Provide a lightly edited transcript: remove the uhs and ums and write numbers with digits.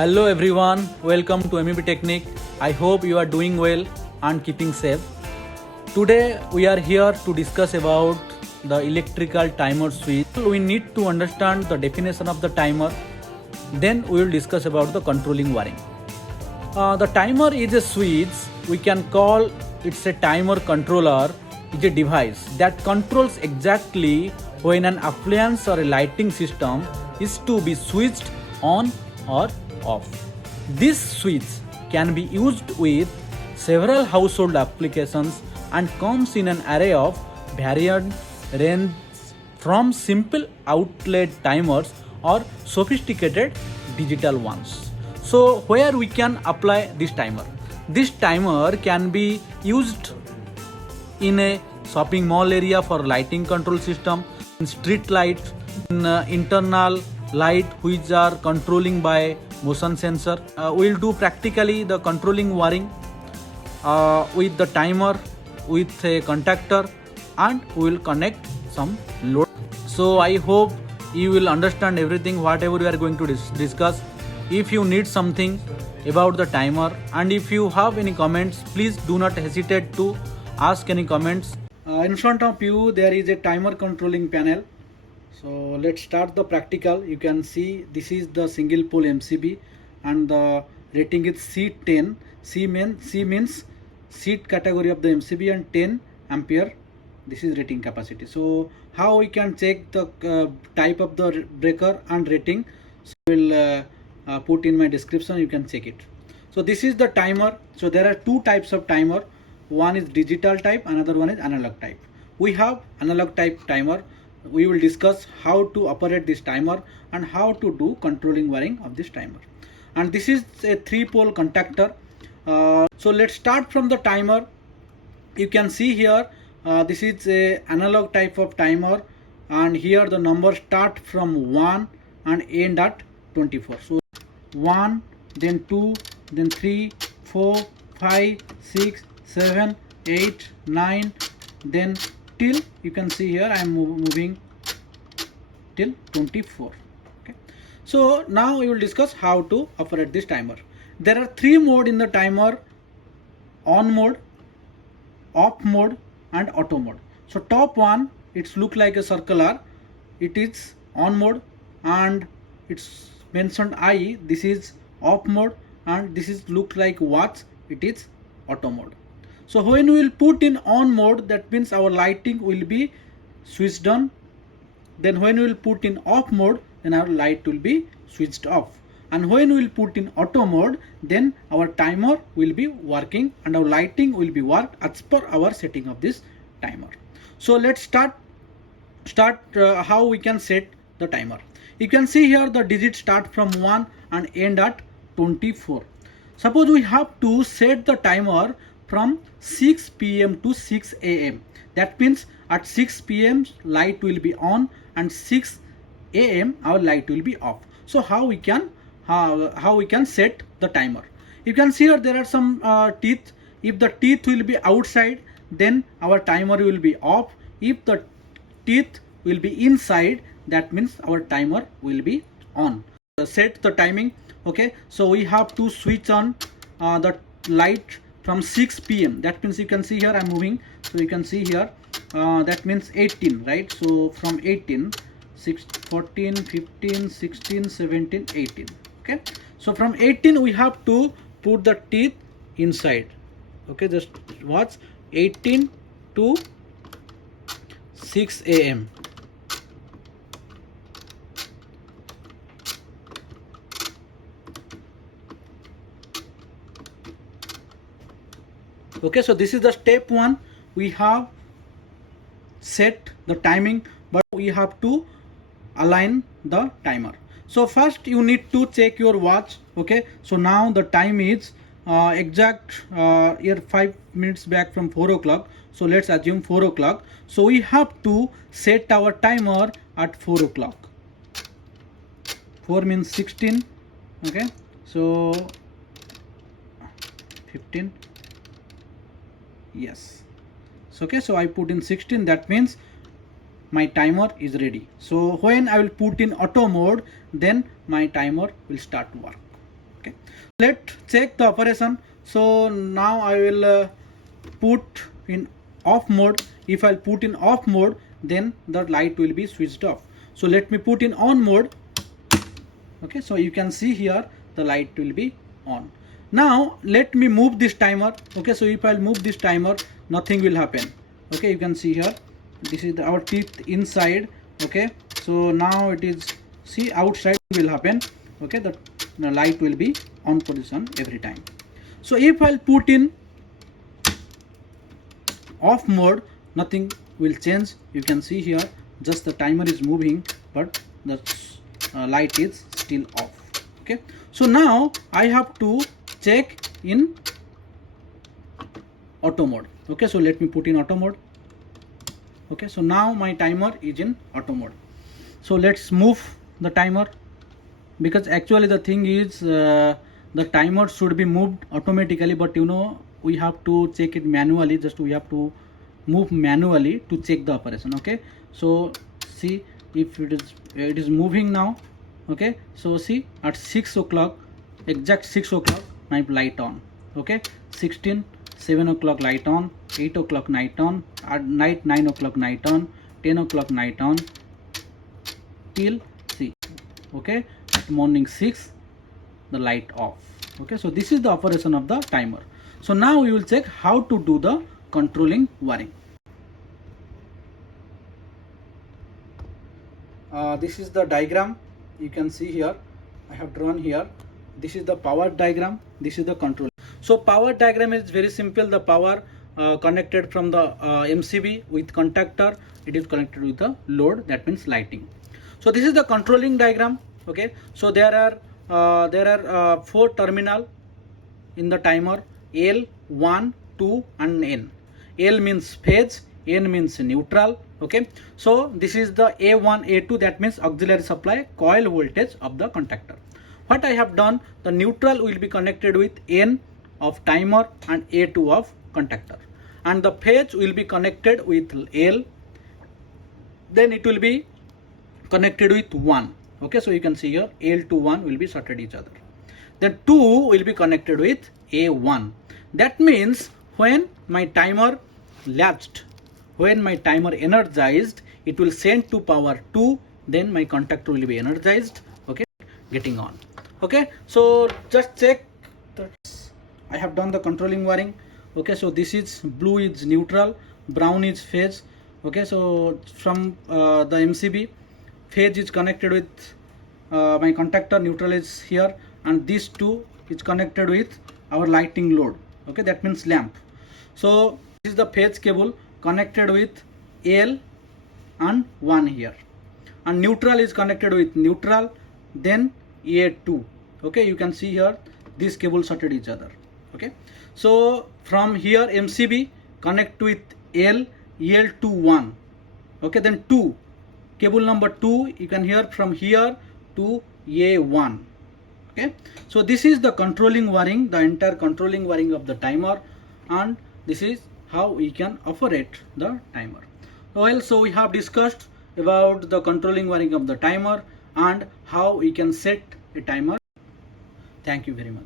Hello everyone, welcome to MEP Technique. I hope you are doing well and keeping safe. Today we are here to discuss about the electrical timer switch. We need to understand the definition of the timer. Then we will discuss about the controlling wiring. The timer is a switch. We can call it's a timer controller. It's a device that controls exactly when an appliance or a lighting system is to be switched on or off. This switch can be used with several household applications and comes in an array of varied range from simple outlet timers or sophisticated digital ones. So where we can apply this timer? This timer can be used in a shopping mall area for lighting control system, in street lights, in internal light which are controlling by motion sensor. We'll do practically the controlling wiring with the timer with a contactor, and we will connect some load. So I hope you will understand everything whatever we are going to discuss. If you need something about the timer and if you have any comments, please do not hesitate to ask any comments. In front of you there is a timer controlling panel. So let's start the practical. You can see this is the single pole MCB and the rating is C10. C means seat category of the MCB and 10 ampere. This is rating capacity. So how we can check the type of the breaker and rating? So we'll put in my description. You can check it. So this is the timer. So there are two types of timer. One is digital type, another one is analog type. We have analog type timer. We will discuss how to operate this timer and how to do controlling wiring of this timer. And this is a 3-pole contactor. So let's start from the timer. You can see here this is a analog type of timer, and here the numbers start from 1 and end at 24. So 1, then 2, then 3, 4, 5, 6, 7, 8, 9, then till you can see here I am moving till 24. Okay. So now we will discuss how to operate this timer. There are 3 modes in the timer: on mode, off mode and auto mode. So top one, it's look like a circular, it is on mode, and it's mentioned I, this is off mode, and this is look like watch, it is auto mode. So when we will put in on mode, that means our lighting will be switched on. Then when we will put in off mode, then our light will be switched off. And when we will put in auto mode, then our timer will be working and our lighting will be worked as per our setting of this timer. So let's start how we can set the timer. You can see here the digits start from 1 and end at 24. Suppose we have to set the timer from 6 p.m. to 6 a.m. That means at 6 p.m. light will be on and 6 a.m. our light will be off. So how we can set the timer? You can see here there are some teeth. If the teeth will be outside, then our timer will be off. If the teeth will be inside, that means our timer will be on. Set the timing. Okay, so we have to switch on the light from 6 p.m. That means you can see here I'm moving. So you can see here that means 18, right? So from 18, 14, 15, 16, 17, 18. Okay, so from 18 we have to put the teeth inside. Okay, just watch, 18 to 6 a.m. Okay, so this is the step 1. We have set the timing, but we have to align the timer. So first you need to check your watch. Okay, so now the time is exact here 5 minutes back from 4 o'clock. So let's assume 4 o'clock. So we have to set our timer at 4 o'clock. 4 means 16. Okay, so 15. Yes. So okay, so I put in 16. That means my timer is ready. So when I will put in auto mode, then my timer will start to work. Okay, let's check the operation. So now I will put in off mode. If I'll put in off mode, then the light will be switched off. So let me put in on mode. Okay, so you can see here the light will be on. Now let me move this timer. Okay, so if I'll move this timer, nothing will happen. Okay, you can see here, this is our teeth inside. Okay, so now it is, see, outside will happen. Okay, the light will be on position every time. So if I'll put in off mode, nothing will change. You can see here just the timer is moving, but the light is still off. Okay, so now I have to check in auto mode. Okay, so let me put in auto mode. Okay, so now my timer is in auto mode. So let's move the timer, because actually the thing is the timer should be moved automatically, but you know, we have to check it manually. Just we have to move manually to check the operation. Okay, so see if it is moving now. Okay, so see at 6 o'clock, exact 6 o'clock, my light on. Okay, 16, 7 o'clock light on, 8 o'clock night on, at night 9 o'clock night on, 10 o'clock night on, till see. Okay, at morning 6 the light off. Okay, so this is the operation of the timer. So now we will check how to do the controlling wiring. This is the diagram. You can see here, I have drawn here. This is the power diagram. This is the control. So power diagram is very simple. The power connected from the MCB with contactor. It is connected with the load. That means lighting. So this is the controlling diagram. Okay. So there are 4 terminal in the timer: L, 1, 2, and N. L means phase. N means neutral. Okay, so this is the A1, A2, that means auxiliary supply coil voltage of the contactor. What I have done, the neutral will be connected with N of timer and A2 of contactor, and the phase will be connected with L, then it will be connected with 1. Okay, so you can see here L to 1 will be shorted each other. Then 2 will be connected with A1. That means when my timer lapsed, when my timer energized, it will send to power 2, then my contactor will be energized. Okay, getting on. Okay, so just check that I have done the controlling wiring. Okay, so this is blue is neutral, brown is phase. Okay, so from the MCB, phase is connected with my contactor, neutral is here, and these two is connected with our lighting load. Okay, that means lamp. So this is the phase cable connected with L and 1 here, and neutral is connected with neutral, then A2. Okay, you can see here these cables shorted each other. Okay, so from here MCB connect with L to 1. Okay, then 2, cable number 2, you can hear from here to A1. Okay, so this is the controlling wiring, the entire controlling wiring of the timer, and this is how we can operate the timer. Well, so we have discussed about the controlling wiring of the timer and how we can set a timer. Thank you very much.